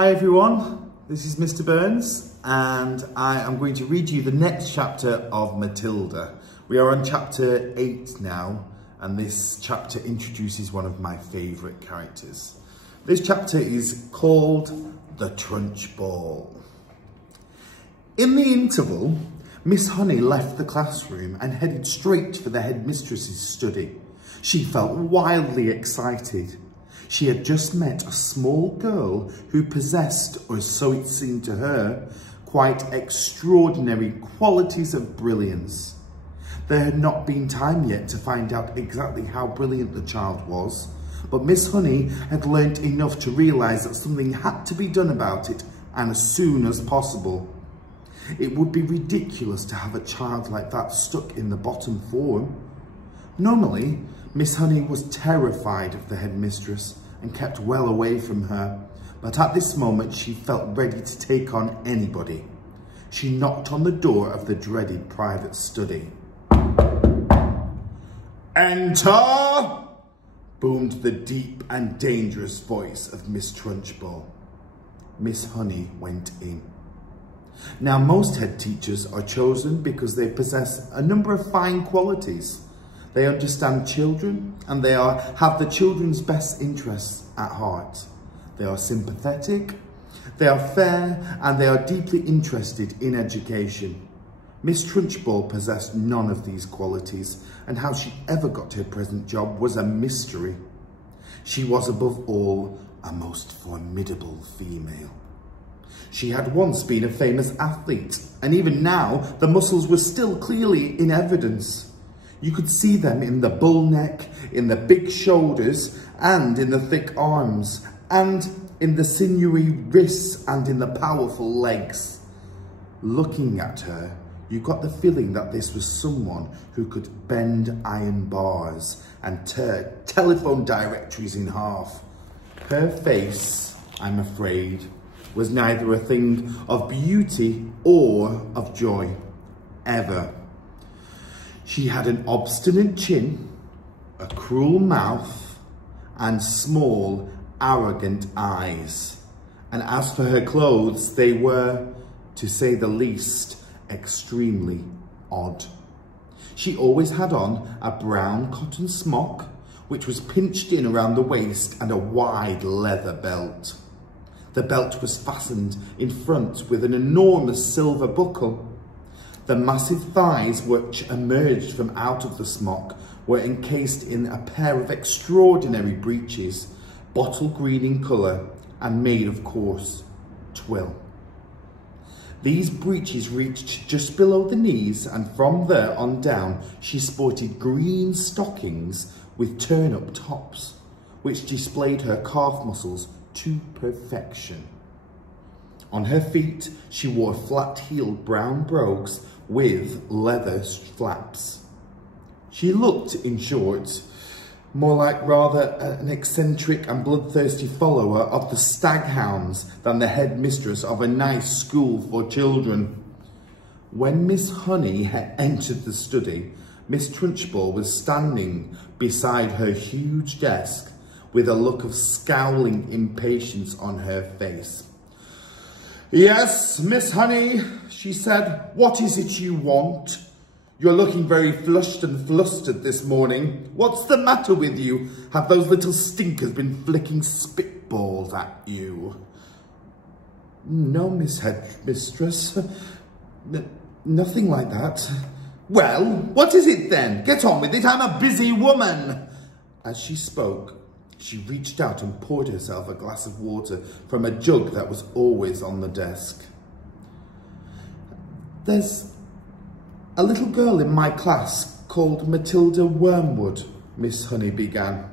Hi everyone, this is Mr. Burns and I am going to read you the next chapter of Matilda. We are on chapter 8 now and this chapter introduces one of my favourite characters. This chapter is called The Trunch Ball. In the interval, Miss Honey left the classroom and headed straight for the headmistress's study. She felt wildly excited. She had just met a small girl who possessed, or so it seemed to her, quite extraordinary qualities of brilliance. There had not been time yet to find out exactly how brilliant the child was, but Miss Honey had learnt enough to realise that something had to be done about it, and as soon as possible. It would be ridiculous to have a child like that stuck in the bottom form. Normally, Miss Honey was terrified of the headmistress and kept well away from her, but at this moment she felt ready to take on anybody. She knocked on the door of the dreaded private study. "Enter!" boomed the deep and dangerous voice of Miss Trunchbull. Miss Honey went in. Now, most head teachers are chosen because they possess a number of fine qualities. They understand children and they have the children's best interests at heart. They are sympathetic, they are fair, and they are deeply interested in education. Miss Trunchbull possessed none of these qualities, and how she ever got her present job was a mystery. She was above all a most formidable female. She had once been a famous athlete, and even now the muscles were still clearly in evidence. You could see them in the bull neck, in the big shoulders, and in the thick arms, and in the sinewy wrists, and in the powerful legs. Looking at her, you got the feeling that this was someone who could bend iron bars and tear telephone directories in half. Her face, I'm afraid, was neither a thing of beauty or of joy, ever. She had an obstinate chin, a cruel mouth, and small, arrogant eyes. And as for her clothes, they were, to say the least, extremely odd. She always had on a brown cotton smock, which was pinched in around the waist, and a wide leather belt. The belt was fastened in front with an enormous silver buckle. The massive thighs which emerged from out of the smock were encased in a pair of extraordinary breeches, bottle green in colour and made of coarse twill. These breeches reached just below the knees, and from there on down she sported green stockings with turn-up tops, which displayed her calf muscles to perfection. On her feet, she wore flat-heeled brown brogues with leather flaps. She looked, in short, more like rather an eccentric and bloodthirsty follower of the staghounds than the headmistress of a nice school for children. When Miss Honey had entered the study, Miss Trunchbull was standing beside her huge desk with a look of scowling impatience on her face. "Yes, Miss Honey," she said, "what is it you want? You're looking very flushed and flustered this morning. What's the matter with you? Have those little stinkers been flicking spitballs at you?" "No, Miss Headmistress. Nothing like that." "Well, what is it then? Get on with it, I'm a busy woman." As she spoke, she reached out and poured herself a glass of water from a jug that was always on the desk. "There's a little girl in my class called Matilda Wormwood," Miss Honey began.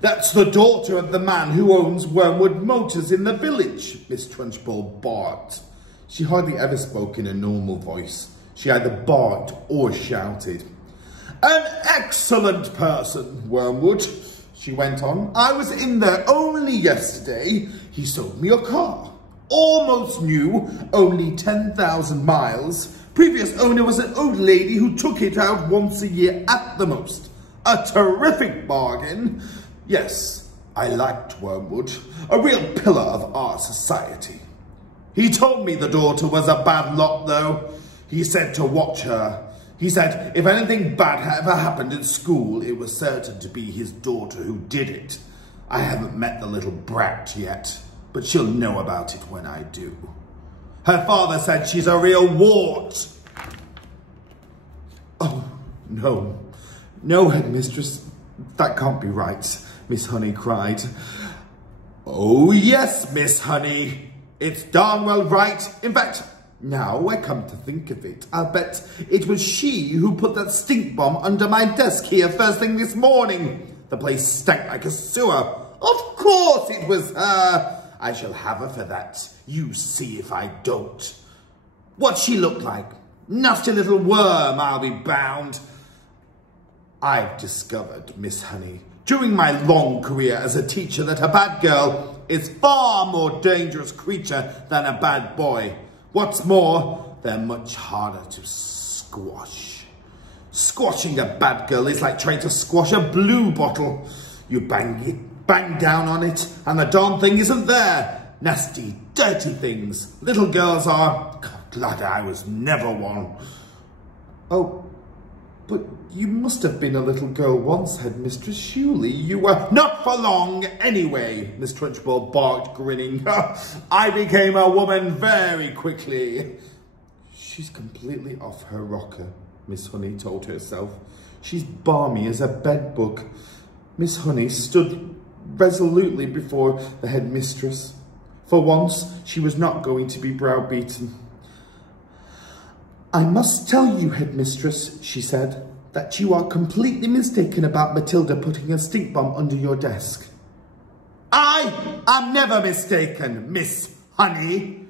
"That's the daughter of the man who owns Wormwood Motors in the village," Miss Trunchbull barked. She hardly ever spoke in a normal voice. She either barked or shouted. "An excellent person, Wormwood," she went on. "I was in there only yesterday. He sold me a car. Almost new, only 10,000 miles. Previous owner was an old lady who took it out once a year at the most. A terrific bargain. Yes, I liked Wormwood, a real pillar of our society. He told me the daughter was a bad lot, though. He said to watch her. He said if anything bad ever happened in school, it was certain to be his daughter who did it. I haven't met the little brat yet, but she'll know about it when I do. Her father said she's a real wart. Oh, no. No, headmistress. That can't be right, Miss Honey cried. Oh, yes, Miss Honey. It's darn well right. In fact, now I come to think of it, I'll bet it was she who put that stink bomb under my desk here first thing this morning. The place stank like a sewer. Of course it was her. I shall have her for that. You see if I don't. What'd she look like? Nasty little worm, I'll be bound. I've discovered, Miss Honey, during my long career as a teacher that a bad girl is far more dangerous creature than a bad boy. What's more, they're much harder to squash. Squashing a bad girl is like trying to squash a blue bottle. You bang down on it, and the darn thing isn't there. Nasty, dirty things. Little girls are. Glad I was never one. Oh, but you must have been a little girl once, headmistress. Surely you were. Not for long, anyway, Miss Trunchbull barked, grinning. I became a woman very quickly. She's completely off her rocker, Miss Honey told herself. She's balmy as a bedbug. Miss Honey stood resolutely before the headmistress. For once, she was not going to be browbeaten. I must tell you, headmistress, she said, that you are completely mistaken about Matilda putting a stink bomb under your desk. I am never mistaken, Miss Honey.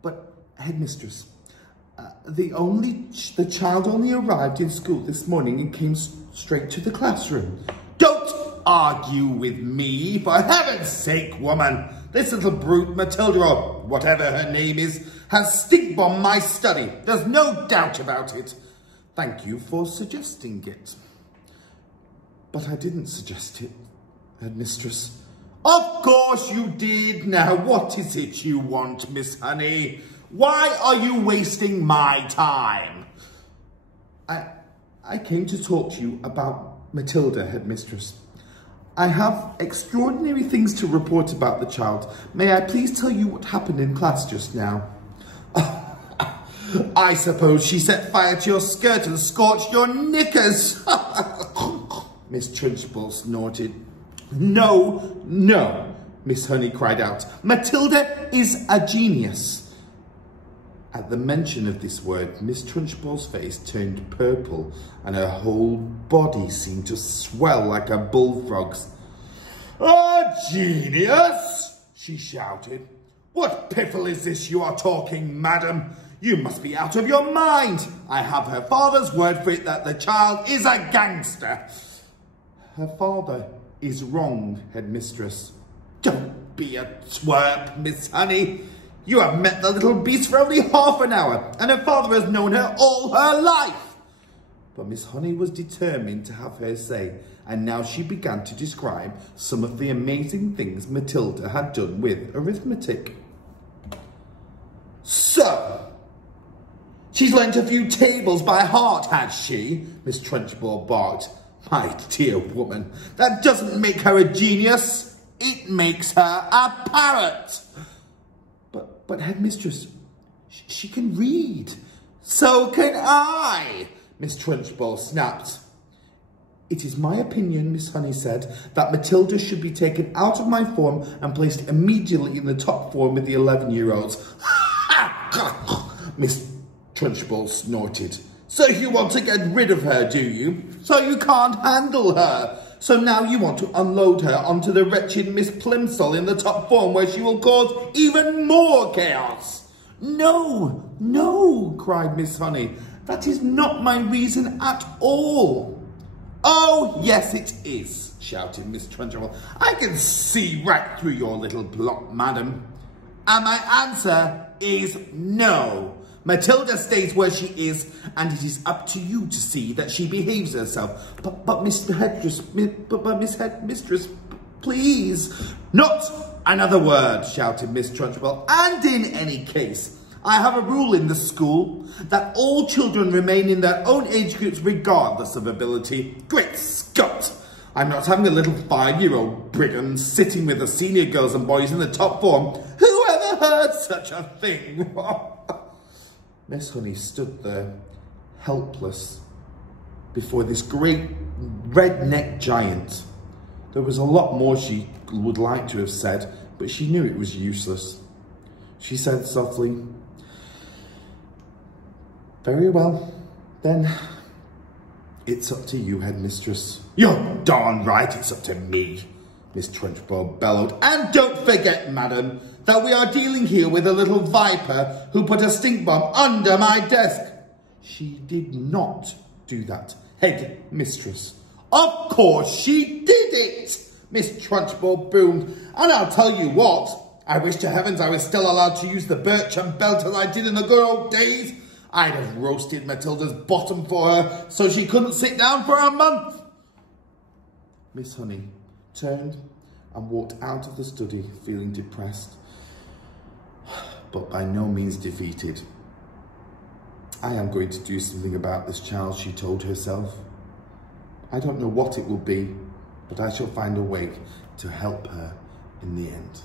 But, headmistress, the child only arrived in school this morning and came straight to the classroom. Don't argue with me, for heaven's sake, woman. This little brute, Matilda, or whatever her name is, has stink-bombed my study. There's no doubt about it. Thank you for suggesting it. But I didn't suggest it, headmistress. Of course you did. Now, what is it you want, Miss Honey? Why are you wasting my time? I came to talk to you about Matilda, headmistress. I have extraordinary things to report about the child. May I please tell you what happened in class just now? I suppose she set fire to your skirt and scorched your knickers. Miss Trunchbull snorted. No, no, Miss Honey cried out. Matilda is a genius. At the mention of this word, Miss Trunchbull's face turned purple and her whole body seemed to swell like a bullfrog's. A genius, she shouted. What piffle is this you are talking, madam? You must be out of your mind. I have her father's word for it that the child is a gangster. Her father is wrong, headmistress. Don't be a twerp, Miss Honey. You have met the little beast for only half an hour, and her father has known her all her life. But Miss Honey was determined to have her say, and now she began to describe some of the amazing things Matilda had done with arithmetic. So, she's learnt a few tables by heart, has she? Miss Trunchbull barked. My dear woman, that doesn't make her a genius. It makes her a parrot. But headmistress, she can read. So can I, Miss Trunchbull snapped. It is my opinion, Miss Honey said, that Matilda should be taken out of my form and placed immediately in the top form with the 11-year-olds. Miss Trunchbull snorted. So you want to get rid of her, do you? So you can't handle her. So now you want to unload her onto the wretched Miss Plimsoll in the top form where she will cause even more chaos. No, no, cried Miss Honey. That is not my reason at all. Oh, yes it is, shouted Miss Trunchbull. I can see right through your little plot, madam. And my answer is no. Matilda stays where she is, and it is up to you to see that she behaves herself. But Miss Headmistress, Please, not another word, shouted Miss Trunchbull. And in any case, I have a rule in the school that all children remain in their own age groups regardless of ability. Great Scott! I'm not having a little 5-year-old brigand sitting with the senior girls and boys in the top form. Who ever heard such a thing? Miss Honey stood there, helpless, before this great red-necked giant. There was a lot more she would like to have said, but she knew it was useless. She said softly, "Very well, then it's up to you, headmistress." "You're darn right it's up to me," Miss Trunchbull bellowed. "And don't forget, madam, that we are dealing here with a little viper who put a stink bomb under my desk." "She did not do that, headmistress." "Of course she did it," Miss Trunchbull boomed. "And I'll tell you what, I wish to heavens I was still allowed to use the birch and belt as I did in the good old days. I'd have roasted Matilda's bottom for her so she couldn't sit down for a month." Miss Honey turned and walked out of the study feeling depressed, but by no means defeated. "I am going to do something about this child," she told herself. "I don't know what it will be, but I shall find a way to help her in the end."